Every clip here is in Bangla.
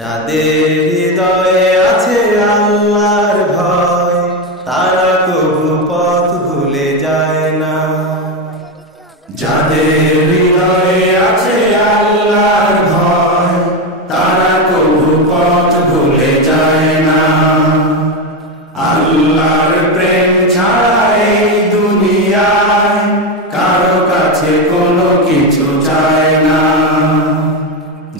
যাদের হৃদয়ে আছে আল্লাহর ভয়, তারা কবু পথ ভুলে যায় না। যাদের হৃদয়ে আছে আল্লাহর ভয়, তারা কবু পথ ভুলে যায় না। আল্লাহর প্রেম ছাড়া এই দুনিয়ায় কারো কাছে কোনো কিছু চায় না।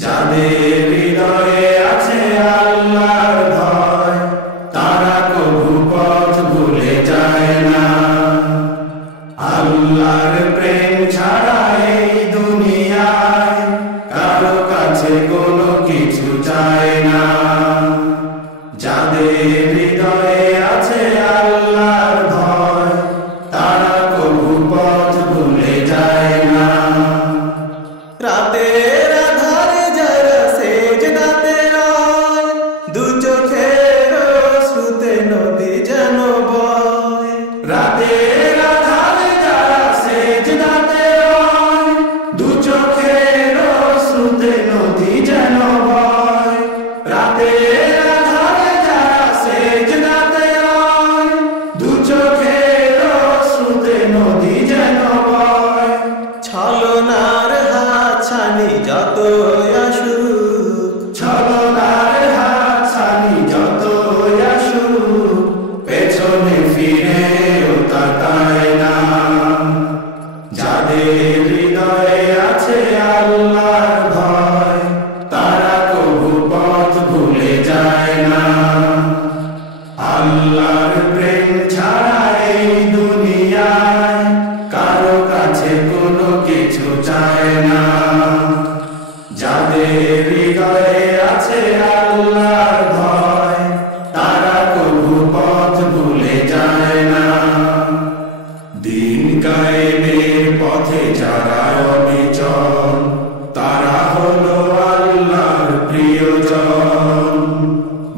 যাদের হৃদয়ে আছে আল্লাহর ভয়, তারা কবু পথ ভুলে যায় না। আল্লাহর প্রেম ছাড়া এই দুনিয়ায় কারো কাছে কোনো কিছু চায় না। যাদের হৃদয়ে আছে আল্লাহর ভয়, তারা কবু পথ ভুলে যায় না। রাতের আধারে যারা সেজদাতে রয়, দু চোখের অশ্রুতে নদী যেন বয়। রাতের আধারে যারা সেজদাতে রয়, দু চোখের অশ্রুতে নদী যেন বয়। রাতের আধারে যারা সেজদাতে রয়, দু চোখের অশ্রুতে নদী যেন বয়। ছলনার হাতছানি যত আসুক, ছলনার হাতছানি যত আসুক, পেছনে ফিরেও তাকায় না। যাদের হৃদয়ে আছে আল্লাহর ভয়, তারা কবু পথ ভুলে যায় না। আল্লাহর প্রেম ছাড়া এই দুনিয়ায় কারো কাছে কোনো কিছু চায় না। যাদের হৃদয়ে আছে আল্লাহর ভয়, তারা কবু পথ ভুলে যায় না। দিন কায়েমের পথে যারা অবিচল, তারা হলো আল্লাহর প্রিয়জন।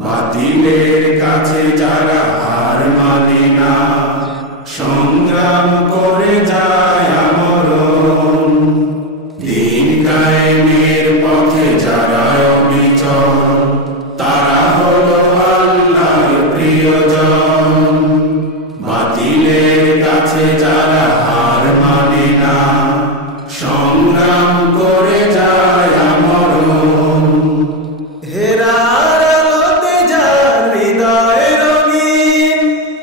বাতিলের কাছে যারা হার মানে না, সংগ্রাম করে যায় আমরণ। দিন কায়েমের পথে যারা অবিচল, তারা হলো আল্লাহর প্রিয়জন। বাতিলের কাছে যারা হার মানে না, সংগ্রাম করে যায় আমরণ। হেরার আলোতে যার হৃদয় রঙিন,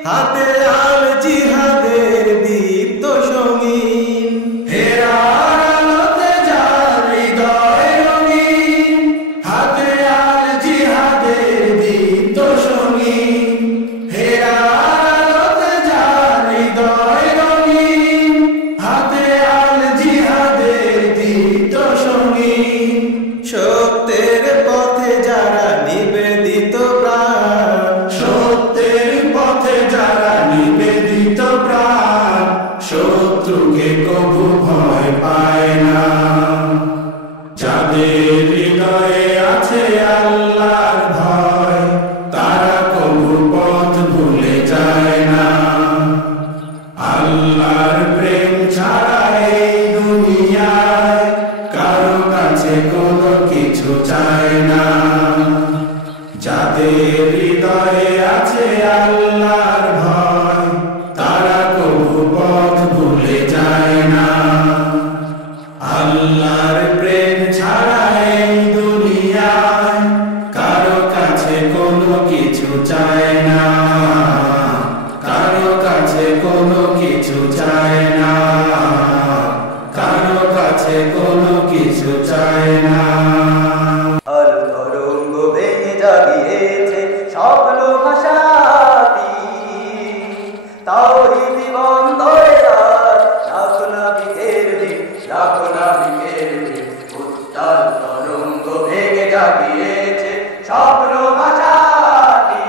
হাতে আল জিহাদের দীপ্ত সঙ্গীন। হেরার আলোতে যার হৃদয় রঙিন, হাতে আল জিহাদের দীপ্ত সঙ্গীন। হেরার আলোতে যার হৃদয় রঙিন, হাতে আল জিহাদের দীপ্ত সঙ্গীন। সত্যের পথে যারা নিবেদিত প্রাণ, সত্যের পথে যারা নিবেদিত প্রাণ, শত্রুকে কবু ভয় পায় না। যাদের হৃদয়ে আছে আল্লাহর ভয়, তারা কবু পথ ভুলে যায় না। আল্লাহর প্রেম ছাড়া এই দুনিয়ায় কারো কাছে কোনো কিছু চায় না। যাদের হৃদয়ে আছে আল্লাহর ভয়, তারা কবু পথ ভুলে যায় না। আল্লাহর প্রেম ছাড়া এই দুনিয়ায় কারো কাছে কোনো কিছু চায় না। কারো কাছে কোনো কিছু চায় না। কারো কাছে কোনো কিছু চায় না। আর তরঙ্গ ভেঙে জাগিয়েছে স্বপ্ন ভাষাতি, তাওহীদ বন্দরে রাত, লাখো নাবিকের দিন, লাখো নাবিকের দিন। উত্তাল তরঙ্গ ভেঙে জাগিয়েছে স্বপ্ন ভাষাতি,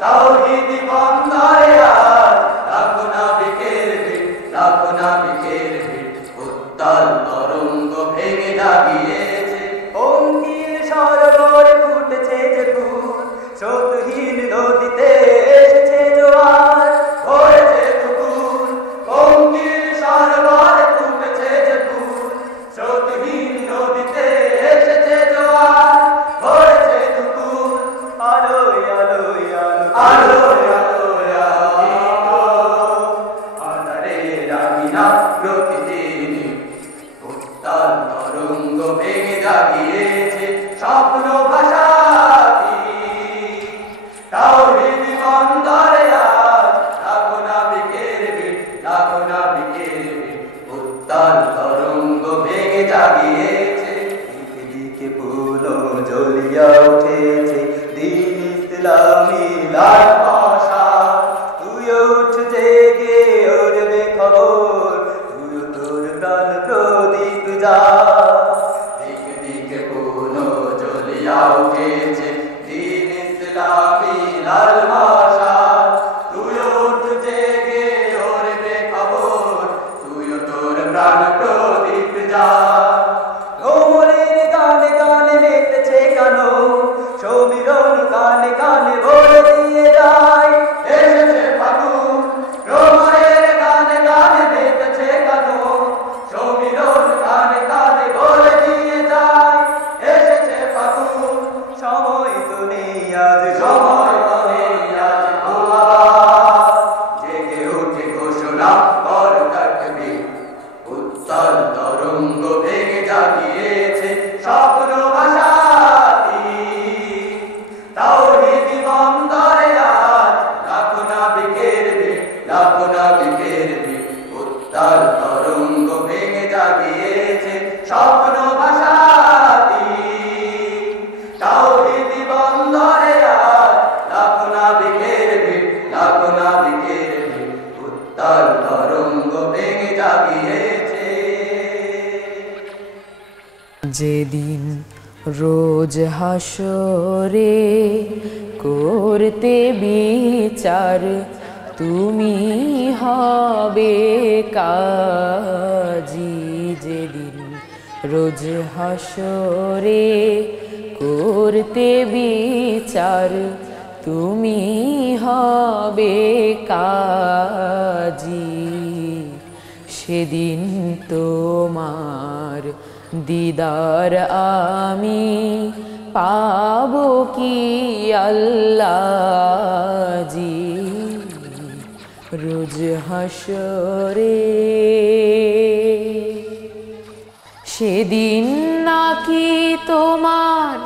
তাওহীদ বন্দরে রাত, লাখো নাবিকের দিন, লাখো নাবিকের দিন। উত্তাল তরঙ্গ ভেঙে জাগিয়েছে অঙ্কিল সরোবরে ফুটেছে যে ফুল, স্রোতহীন নদীতে এসেছে জোয়ার, হয়েছে পুকুর। অঙ্কিল সরোবরে ফুটেছে যে ফুল, স্রোতহীন নদীতে এসেছে জোয়ার, দিয়া উঠেছে দ্বীন ইসলামী লাল মশাল। তুইও উঠ জেগে ওর বেখবর, তুইও তোর প্রাণ প্রদীপ জ্বাল। ওমরের গানে গানে মেতেছে কানো, সমীরণ গানে গানে ভরে দিয়ে যায়। এসেছে ফাগুন, ওমরের গানে গানে মেতেছে কানো, সমীরণ গানে গানে ভরে দিয়ে যায়। এসেছে ফাগুন, সময় তো নেই আজ, সময় তো নেই আজ আবার। জেগে উঠে ঘোষণা কর তাকবীর, উত্তাল তরঙ্গ ভেঙে জাগিয়েছে স্বপ্ন ভাসাতি। তাওহীদ বন্দরে আজ লাখো নাবিকের ভিড়, লাখো নাবিকের ভিড়। উত্তাল তরঙ্গ ভেঙে জাগিয়েছে স্বপ্ন ভাসাতি। তাওহীদ বন্দরে আজ লাখো নাবিকের ভিড়, লাখো নাবিকের ভিড়। উত্তাল তরঙ্গ ভেঙে জাগিয়েছে। যেদিন রোজ হাসরে করতে বিচার, তুমি হবে কাজী। যেদিন রোজ হাসরে করতে বিচার, তুমি হবে কাজী। সেদিন তোমার দিদার আমি পাবো কি আল্লাহজি। রোজ হাসরে সেদিন নাকি তোমার